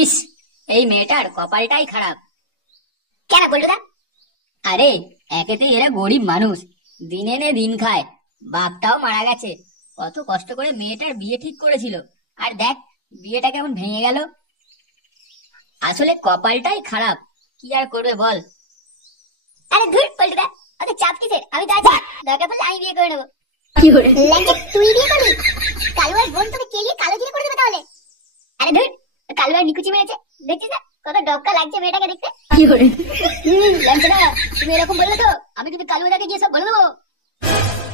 ইস, এই মেয়েটার কপালটাই খারাপ। কেন বলটুদা? আরে, একেতে এরা গরিব মানুষ, দিন এনে দিন খায়, বাপটাও মারা গেছে, কত কষ্ট করে মেয়েটার বিয়ে ঠিক করেছিল, আর দেখ বিয়েটা কেমন ভেঙে গেল। আসলে কপালটাই খারাপ, কি আর করবে বল। আরে ধুর বলটুদা, অত চাপ কিসের? আমি তো আছি, দরকার পড়লে আমি বিয়ে করে নেবো। ল্যাংচা, তুই বিয়ে করবি? কালু আর বোন তোকে কেলিয়ে কালো জিরে করে দেবে তাহলে? আরে ধুর, কালু আর নিকুচি মেরেছে, দেখছিস না কত ডবকা লাগছে মেয়েটাকে দেখতে? ল্যাংচা, তুমি এরকম বললে তো আমি কিন্তু কালু দাকে গিয়ে সব বলে দেবো।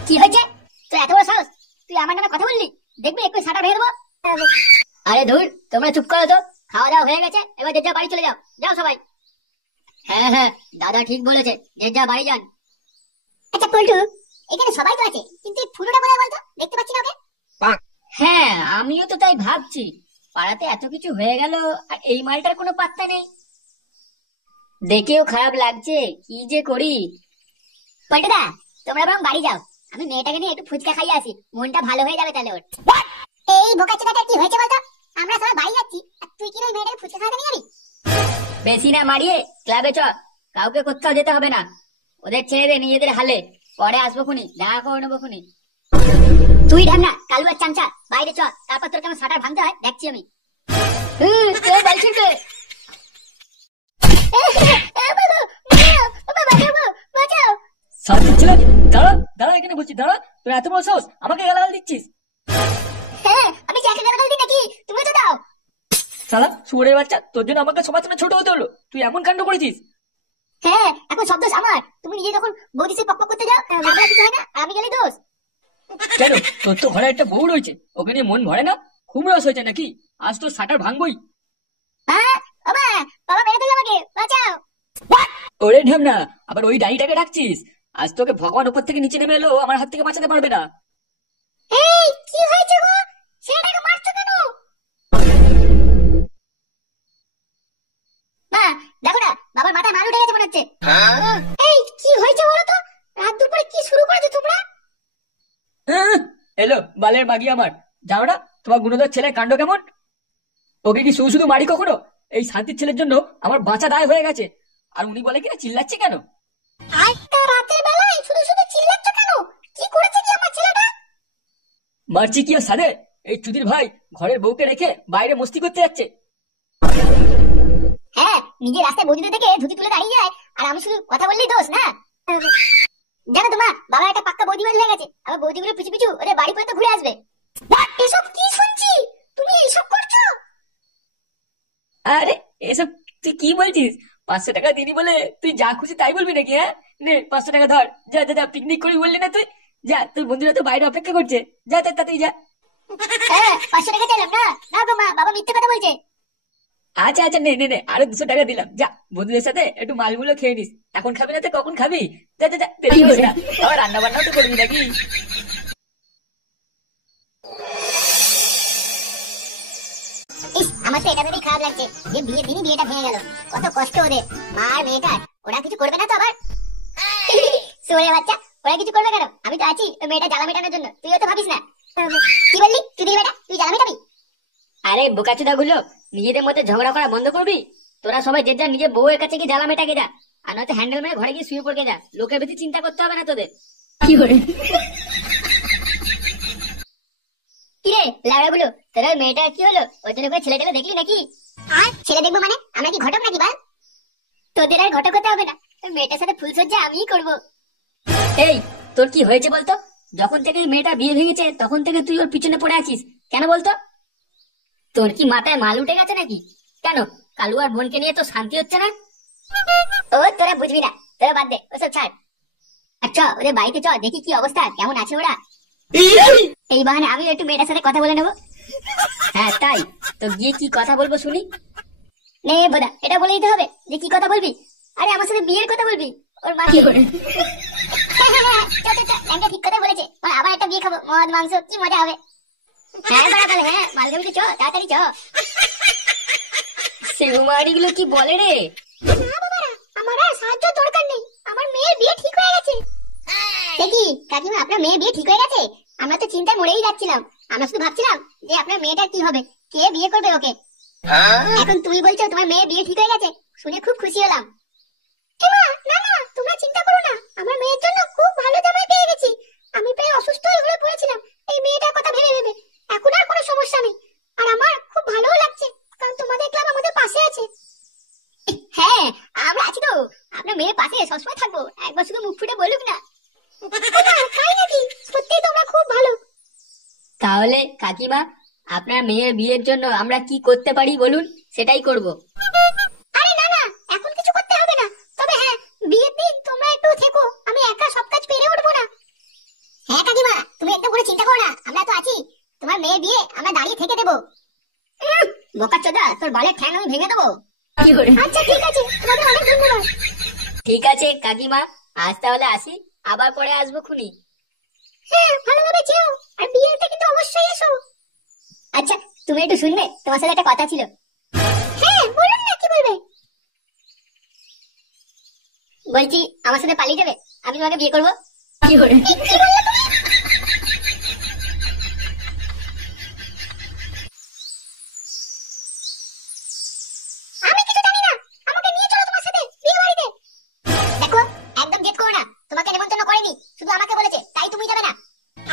কি হয়েছে তোর এত বড় সাহস? তুই আমার নামে কথা বললি? দেখবি একটু সাটা ভেঙে দেবো। আরে ধুর, তোমরা চুপ করো তো, খাওয়া দাওয়া হয়ে গেছে, এবার যে যা বাড়ি চলে যাও, যাও সবাই। হ্যাঁ হ্যাঁ, দাদা ঠিক বলেছে, যে যা বাড়ি যান। আচ্ছা পল্টু, এখানে সবাই তো আছে, কিন্তু এই ফুলুটা কোথায় বলতো? দেখতে পাচ্ছি না ওকে। হ্যাঁ, আমিও তো তাই ভাবছি, পাড়াতে এত কিছু হয়ে গেল আর এই মালটার কোনো পাত্তা নেই। দেখেও খারাপ লাগছে, কি যে করি। পল্টুদা, তোমরা বরং বাড়ি যাও, আমি মেয়েটাকে নিয়ে একটু ফুচকা খাইয়ে আসি, মনটা ভালো হয়ে যাবে তাহলে ওর। এই বোকাচোদাটা কি হয়েছে বলতো? আমরা সবাই বাড়ি যাচ্ছি আর তুই কি ওই মেয়েটাকে ফুচকা খাওয়াতে নিয়ে যাবি? বেশি না মারিয়ে ক্লাবে চ, কাউকে কোথাও যেতে হবে না, ওদের ছেড়ে দে নিজেদের হালে, পরে আসবো খুনি, দেখা করে নেবো খুনি। তুই ঢামনা, কালু আর চামচা বাইরে চ, তারপর তোর কেমন শাটার ভাঙতে হয় দেখছি আমি। কে বলছিস রে? ছেলে, দাঁড়া দাঁড়া, এখানে বলছি দাঁড়া, তোর এত বড় সাহস আমাকে গালাগাল দিচ্ছিস? হ্যাঁ, আমি যাকে গালাগাল দিই নাকি? তুমি তো দাও। শালা শুয়োরের বাচ্চা, তোর জন্য আমাকে সবার সামনে ছোট হতে হলো, তুই এমন কাণ্ড করেছিস। হ্যাঁ, এখন সব দোষ আমার। তুমি নিজে যখন বৌদিসে পক পক করতে যাও, আমরা কিছু হয় না, আমি গেলে দোষ। কেন, তোর তো ঘরে একটা বউ রয়েছে, ওকে নিয়ে মন ভরে না? খুব রস হয়েছে নাকি? আজ তোর শাটার ভাঙবই। হ্যাঁ বাবা, বাবা মেরে দিল আমাকে, বাঁচাও। ওরে ঢেমনা, আবার ওই ডাইনিটাকে ডাকছিস? আজ তোকে ভগবান উপর থেকে নিচে নেমে এলো, আমার হাত থেকে বাঁচাতে পারবে না। এই কি হয়েছে গো? ছেলেটাকে মারছো কেন? মা, দেখো না, বাবার মাথায় মার উঠে গেছে মনে হচ্ছে। এই কি হয়েছে বলো তো? রাত দুপুরে কি শুরু করেছো তোমরা? এলো বালের মাগি আমার, যাও না, তোমার গুণধর ছেলের কাণ্ড কেমন? ওকে কি শুধু শুধু মারি কখনো? এই শান্তির ছেলের জন্য আমার বাঁচা দায় হয়ে গেছে, আর উনি বলে কিনা চিল্লাচ্ছে কেন? আজটা রাতের বেলায় শুধু শুধু চিল্লাচ্ছ কেন? কি করেছে কি আমার ছেলেটা? মারছি কি আর সাদে, এই চুদির ভাই ঘরের বউকে রেখে বাইরে মস্তি করতে যাচ্ছে। হ্যাঁ, নিজের রাস্তায় বৌদিদের থেকে ধুতি তুলে দাঁড়িয়ে যায়, আর আমি শুধু কথা বললেই দোষ না? জানো তো মা, বাবা একটা পাক্কা বৌদিবাজ হয়ে গেছে, আবার বৌদিগুলো পিছু পিছু ওদের বাড়ি পর্যন্ত ঘুরে আসবে। এসব কি শুনছি? তুমি এইসব করছো? আরে এসব তুই কি বলছিস? 500 টাকা দিনি বলে তুই যা খুশি তাই বলবি নাকি? হ্যাঁ, নে 500 টাকা ধর, যা যা যা, পিকনিক করবি বললি না তুই? যা, তোর বন্ধুরা তো বাইরে অপেক্ষা করছে, যা যা তাড়াতাড়ি যা। হ্যাঁ, 500 টাকা চাইলাম না, না গো মা, বাবা মিথ্যে কথা বলছে। আচ্ছা আচ্ছা, নে নে নে, আরো 200 টাকা দিলাম, যা বন্ধুদের সাথে একটু মালগুলো খেয়ে নিস, এখন খাবি না তো কখন খাবি? যা যা যা, দেরি করিস না, আবার রান্না বান্নাও তো করবি নাকি? ইস, আমার তো এটা ভেবেই খারাপ লাগছে যে বিয়ের দিনই বিয়েটা ভেঙে গেল। কত কষ্ট ওদের, মা আর মেয়েটার। ওরা কিছু করবে না তো আবার? সোরে বাচ্চা, ওরা কিছু করবে কেন? আমি তো আছি ওই মেয়েটা জ্বালা মেটানোর জন্য, তুইও তো ভাবিস না। কি বললি তুই? বেটা, তুই জ্বালা মেটাবি? আরে বোকাচোদা গুলো, নিজেদের মধ্যে ঝগড়া করা বন্ধ করবি? তোরা সবাই যে যা নিজের বউয়ের কাছে গিয়ে জ্বালা মেটাকে যা, আর নয়তো হ্যান্ডেল মেরে ঘরে গিয়ে শুয়ে পড়কে যা, লোকের বেশি চিন্তা করতে হবে না তোদের। কি করে? কিরে লাউড়া গুলো, তোর ওই মেয়েটা কি হলো? ওই জন্য করে ছেলে টেলে দেখলি নাকি? আর ছেলে দেখবো মানে? আমরা কি ঘটক নাকি বল? তোদের আর ঘটক হতে হবে না, ওই মেয়েটার সাথে ফুলসজ্জা আমিই করবো। এই, তোর কি হয়েছে বলতো? যখন থেকে এই মেয়েটা বিয়ে ভেঙেছে তখন থেকে তুই ওর পিছনে পড়ে আছিস কেন বলতো? তোর কি মাথায় মাল উঠে গেছে নাকি? কেন, কালু আর বোনকে নিয়ে তো শান্তি হচ্ছে না? ও তোরা বুঝবি না, তোরা বাদ দে, ওসব ছাড়। আচ্ছা ওদের বাড়িতে চ, দেখি কি অবস্থা, কেমন আছে ওরা। এই বাহানে আমি একটু মেয়েটার সাথে কথা বলে নেবো। হ্যাঁ তাই তো, গিয়ে কি কথা বলবো শুনি? নে বোধা, এটা বলে দিতে হবে যে কি কথা বলবি? আরে আমার সাথে বিয়ের কথা বলবি, ওর মা কি করে। ঠিক কথা বলেছে, ওর আবার একটা বিয়ে খাবো, মদ মাংস, কি মজা হবে। হ্যাঁ বড়া বলে, হ্যাঁ মালগাড়িতে চ, তাড়াতাড়ি চ। সেগুমারি গুলো কি বলে রে? না বাবারা, আমার আর সাহায্য দরকার নেই, আমার মেয়ের বিয়ে ঠিক হয়ে গেছে। দেখি কাকিমা, আপনার মেয়ের বিয়ে ঠিক হয়ে গেছে? আমরা তো চিন্তায় মরেই যাচ্ছিলাম, আমরা শুধু ভাবছিলাম যে আপনার মেয়েটার কি হবে, কে বিয়ে করবে ওকে। এখন তুমি বলছো তোমার মেয়ে বিয়ে ঠিক হয়ে গেছে, শুনে খুব খুশি হলাম। এমা, না না, তোমরা চিন্তা করো না, আমার মেয়ের জন্য খুব ভালো জামাই পেয়ে গেছি। আমি প্রায় অসুস্থ হয়ে পড়েছিলাম এই মেয়েটার কথা ভেবে ভেবে। এখন আর কোনো সমস্যা নেই, আর আমার খুব ভালোও লাগছে, কারণ তোমাদের ক্লাব আমাদের পাশে আছে। হ্যাঁ, আমরা আছি তো, আপনার মেয়ের পাশে সবসময় থাকবো, একবার শুধু মুখ ফুটে বলুক না। তাই নাকি? সত্যি তোমরা খুব ভালো। তাহলে কাকিমা, আপনার মেয়ের বিয়ের জন্য আমরা কি করতে পারি বলুন, সেটাই করব। আরে না না, এখন কিছু করতে হবে না, তবে হ্যাঁ, বিয়ের দিন তোমরা একটু থেকো, আমি একা সব কাজ পেরে উঠবো না। হ্যাঁ কাকিমা, তুমি একদম কোনো চিন্তা করো না, আমরা তো আছি। তোমার মেয়ের বিয়ে আমরা দাঁড়িয়ে থেকে দেবো। বোকাচোদা, তোর বালের ঠ্যাং আমি ভেঙে দেবো। আচ্ছা ঠিক আছে, তোমাদের অনেক ধন্যবাদ। ঠিক আছে কাকিমা, আজ তাহলে আসি, আবার পরে আসবো খুনি। হ্যাঁ, ভালোভাবে যেও, আর বিয়েতে কিন্তু অবশ্যই এসো। আচ্ছা, তুমি একটু শুনবে, তোমার সাথে একটা কথা ছিল। হ্যাঁ বলুন না, কি বলবে? বলছি, আমার সাথে পালিয়ে যাবে, আমি তোমাকে বিয়ে করবো। কি বললে তুমি? আমি কিছু জানি না, আমাকে নিয়ে চলো তোমার সাথে বিয়ে বাড়িতে। দেখো, একদম জেদ করো না, তোমাকে নেমন্তন্ন করেনি, শুধু আমাকে বলেছে, তাই তুমি যাবে না।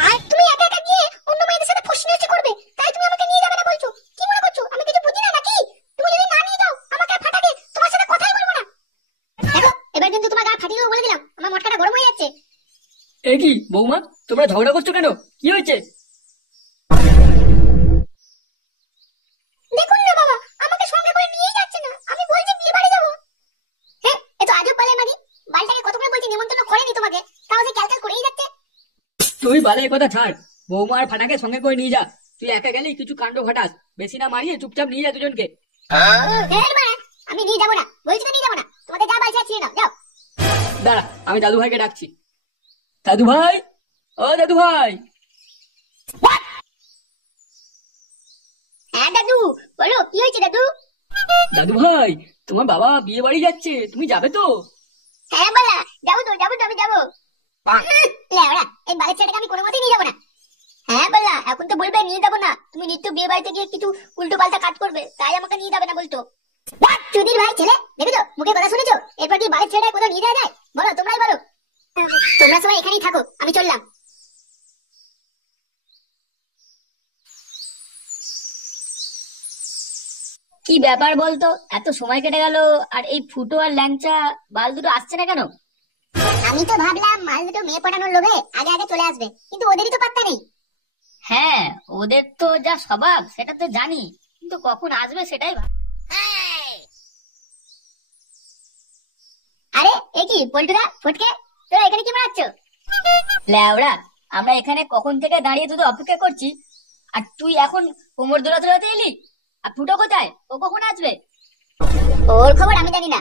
আর তুমি একা একা গিয়ে অন্য মেয়েদের সাথে ফষ্টিনষ্টি করবে, তাই তুমি আমাকে নিয়ে যাবে না বলছো? কি মনে করছো আমি কিছু বুঝি না নাকি? তুমি যদি না নিয়ে যাও, আমাকে আর ফাটাকে তোমার সাথে কথাই বলবো না। দেখো, এবার কিন্তু তোমার গা ফাটিয়ে দেবো বলে দিলাম, আমার মটকাটা গরম হয়ে যাচ্ছে। এ কি বৌমা, তোমরা ঝগড়া করছো কেন? কি হয়েছে? দেখুন না বাবা, আমাকে সঙ্গে করে নিয়েই যাচ্ছে না, আমি বলছি বিয়ে বাড়ি যাবো। হ্যাঁ, এ তো আজব বলে মাগি, বালটাকে কত করে বলছি নেমন্তন্ন করেনি তোমাকে, তাও সে ক্যালকাল করেই যাচ্ছে। তুই বালে এ কথা ছাড়, বৌমা আর ফাটাকে সঙ্গে করে নিয়ে যা। তুই একা গেলেই কিছু কাণ্ড ঘটাস, বেশি না মারিয়ে চুপচাপ নিয়ে যা দুজনকে। আমি নিয়ে যাবো না, বলছি তো নিয়ে যাবো না, তোমাদের যা বালছা ছিল না, যাও। দাঁড়া, আমি দাদু ভাইকে ডাকছি। দাদু ভাই, ও দাদু ভাই। হ্যাঁ দাদু, বলো কি হয়েছে দাদু? দাদু ভাই, তোমার বাবা বিয়ে বাড়ি যাচ্ছে, তুমি যাবে তো? হ্যাঁ বলা, যাবো তো যাবো তো, আমি যাবো। লেওড়া, এই বালের ছেলেটাকে আমি কোনো মতেই নিয়ে যাবো না। হ্যাঁ বলা, এখন তো বলবে নিয়ে যাবো না, তুমি নিত্য বিয়ে বাড়িতে গিয়ে কিছু উল্টো পাল্টা কাজ করবে, তাই আমাকে নিয়ে যাবে না বলতো। চুদির ভাই ছেলে, দেখেছো মুখে কথা শুনেছো? এরপর কি বালের ছেলেটা কোথাও নিয়ে যাওয়া যায়? বলো, তোমরাই বলো। তোমরা সবাই এখানেই থাকো, আমি চললাম। কি ব্যাপার বলতো, এত সময় কেটে গেল, আর এই ফুটো আর ল্যাংচা বাল দুটো আসছে না কেন? আমি তো ভাবলাম মাল দুটো মেয়ে পটানোর লোভে আগে আগে চলে আসবে, কিন্তু ওদেরই তো পাত্তা নেই। হ্যাঁ, ওদের তো যা স্বভাব সেটা তো জানি, কিন্তু কখন আসবে সেটাই আরে এ কি পল্টুদা, ফটকে, তোরা এখানে কি মারাচ্ছ? ল্যাওড়া, আমরা এখানে কখন থেকে দাঁড়িয়ে তোদের অপেক্ষা করছি, আর তুই এখন কোমর দোলাতে দোলাতে এলি। আর ফুটো কোথায়, ও কখন আসবে? ওর খবর আমি জানি না।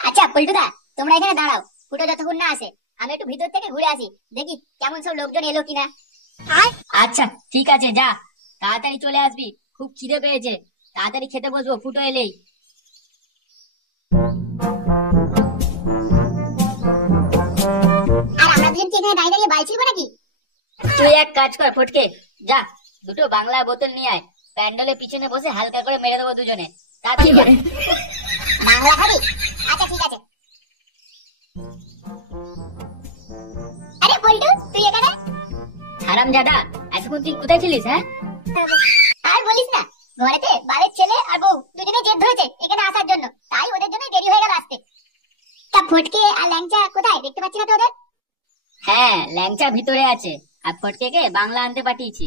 আচ্ছা পল্টুদা, তোমরা এখানে দাঁড়াও, ফুটো যতক্ষণ না আসে, আমি একটু ভিতর থেকে ঘুরে আসি, দেখি কেমন সব লোকজন এলো কিনা। আচ্ছা ঠিক আছে, যা, তাড়াতাড়ি চলে আসবি, খুব খিদে পেয়েছে, তাড়াতাড়ি খেতে বসবো ফুটো এলেই। আর আমরা দুজন কি এখানে দাঁড়িয়ে দাঁড়িয়ে বাইছিলবো নাকি? তুই এক কাজ কর ফটকে, যা, দুটো বাংলা বোতল নিয়ে আয়, প্যান্ডেলের পিছনে বসে হালকা করে মেরে দেবো দুজনে, তাড়াতাড়ি যা। বাংলা খাবি? আচ্ছা ঠিক আছে। আরে পল্টু, তুই এখানে? হারামজাদা, এতক্ষণ তুই কোথায় ছিলিস? হ্যাঁ, আর বলিস না, ঘরেতে বাড়ির ছেলে আর বউ দুজনে জেদ ধরেছে এখানে আসার জন্য, তাই ওদের জন্য দেরি হয়ে গেল আসতে। তা ফটকে আর ল্যাংচা কোথায়, দেখতে পাচ্ছি না তো ওদের? হ্যাঁ, ল্যাংচা ভিতরে আছে, আর ফটকেকে বাংলা আনতে পাঠিয়েছি।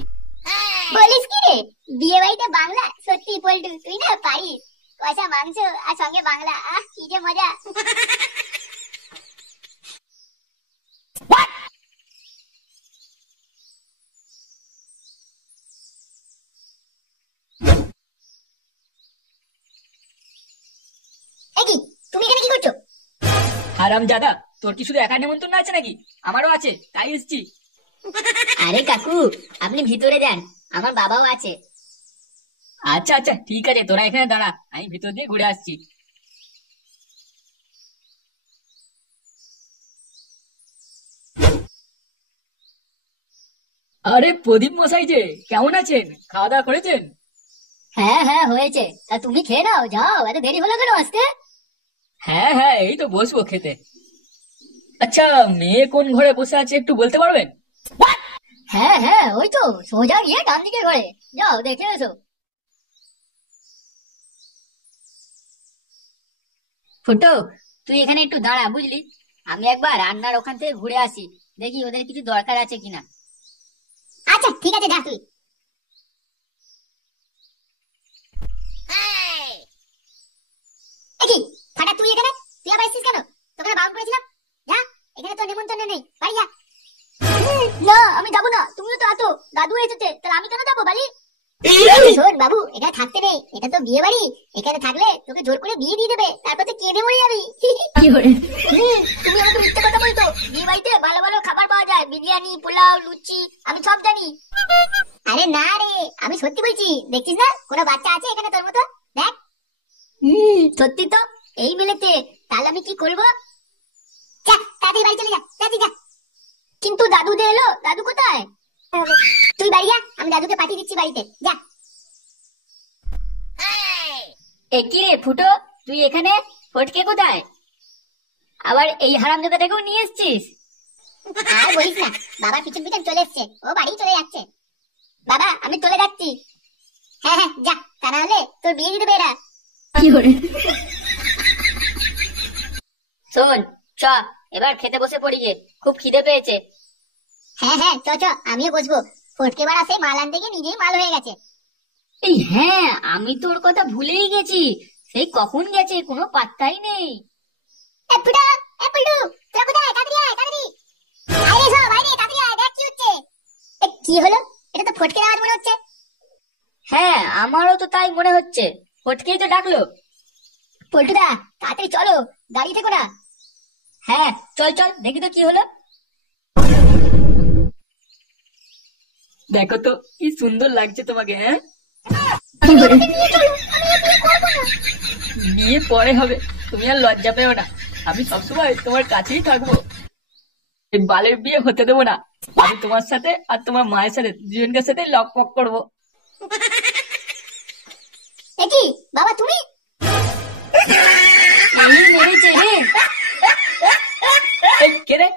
বলিস কি রে, বিয়ে বাড়িতে বাংলা? সত্যি পল্টু, তুই না পারিস, কষা মাংস আর সঙ্গে বাংলা, আহ কি যে মজা। এ কি, তুমি এখানে কি করছো? হারামজাদা, তোর কি শুধু একা নেমন্তন্ন আছে নাকি? আমারও আছে, তাই এসেছি। আরে কাকু, আপনি ভিতরে যান, আমার বাবাও আছে। আচ্ছা আচ্ছা ঠিক আছে, তোরা এখানে দাঁড়া, আমি ভিতর দিয়ে ঘুরে আসছি। আরে প্রদীপ মশাই যে, কেমন আছেন? খাওয়া দাওয়া করেছেন? হ্যাঁ হ্যাঁ হয়েছে, তা তুমি খেয়ে নাও, যাও, এত দেরি হলো কেন আসতে? হ্যাঁ হ্যাঁ, এই তো বসবো খেতে। আচ্ছা, মেয়ে কোন ঘরে বসে আছে একটু বলতে পারবেন? হ্যাঁ হ্যাঁ, ওই তো সোজা গিয়ে ডান দিকে ঘরে, যাও দেখে এসো। ফুটো, তুই এখানে একটু দাঁড়া বুঝলি, আমি একবার রান্নার ওখান থেকে ঘুরে আসি, দেখি ওদের কিছু দরকার আছে কিনা। আচ্ছা ঠিক আছে, যা তুই। এ কি ফাটা, তুই এখানে? তুই আবার এসেছিস কেন? তোকে না বারণ করেছিলাম, যা, এখানে তো নেমন্তন্ন নেই, বাড়ি যা। না আমি যাবো না, তুমিও তো আছো, দাদু এসেছে, তাহলে আমি কেন যাবো বাড়ি? শোন বাবু, এখানে থাকতে নেই, এটা তো বিয়ে বাড়ি। এখানে থাকলে তোকে জোর করে বিয়ে দিয়ে দেবে, তারপর তো কেঁদে মরে যাবি। তুমি আমাকে মিথ্যে কথা বলছো, বিয়ে বাড়িতে ভালো ভালো খাবার পাওয়া যায়, বিরিয়ানি, পোলাও, লুচি, আমি সব জানি। আরে না রে, আমি সত্যি বলছি, দেখছিস না কোনো বাচ্চা আছে এখানে তোর মতো? দেখ। সত্যি তো, এই মেলেতে, তাহলে আমি কি করবো? যা তাড়াতাড়ি বাড়ি চলে যা, যা তুই যা। কিন্তু দাদু দে এলো, দাদু কোথায়? তুই বাড়ি যা, আমি দাদুকে পাঠিয়ে দিচ্ছি বাড়িতে, যা। এ কি রে ফুটো, তুই এখানে, ফটকে কোথায়? আবার এই হারামজাদাটাকেও নিয়ে এসেছিস? আর বলিস না, বাবা পিছন পিছন চলে এসছে, ও বাড়ি চলে যাচ্ছে। বাবা আমি চলে যাচ্ছি। হ্যাঁ হ্যাঁ যা, তা না হলে তোর বিয়ে দিয়ে দেবে এরা। শোন, চ, এবার খেতে বসে পড়ি গে, খুব খিদে পেয়েছে। হ্যাঁ হ্যাঁ চ চ, আমিও বসবো। ফটকে বাড়া সেই মাল আনতে গিয়ে নিজেই মাল হয়ে গেছে। এই হ্যাঁ, আমি তোর কথা ভুলেই গেছি, সেই কখন গেছে কোনো পাত্তাই নেই। এ ফুটা, এ পুল্টু, তোরা কোথায়? তাড়াতাড়ি আয়, তাড়াতাড়ি আয় রে, সব আয় রে, তাড়াতাড়ি আয়, দেখ কি হচ্ছে। এ কি হলো? এটা তো ফটকের আওয়াজ মনে হচ্ছে। হ্যাঁ আমারও তো তাই মনে হচ্ছে, ফটকেই তো ডাকলো। পল্টুদা তাড়াতাড়ি চলো, দাঁড়িয়ে থেকো না। হ্যাঁ চল চল, দেখি তো কি হলো। দেখো তো কি সুন্দর লাগছে তোমাকে, হ্যাঁ? বিয়ে পরে হবে, তুমি আর লজ্জা পেও না, আমি সবসময় তোমার কাছেই থাকবো। এই বালের বিয়ে হতে দেবো না, আমি তোমার সাথে আর তোমার মায়ের সাথে দুজনকার সাথে লক পক করবো। এ কি বাবা তুমি? এই মেরেছে রে। এই, কে রে?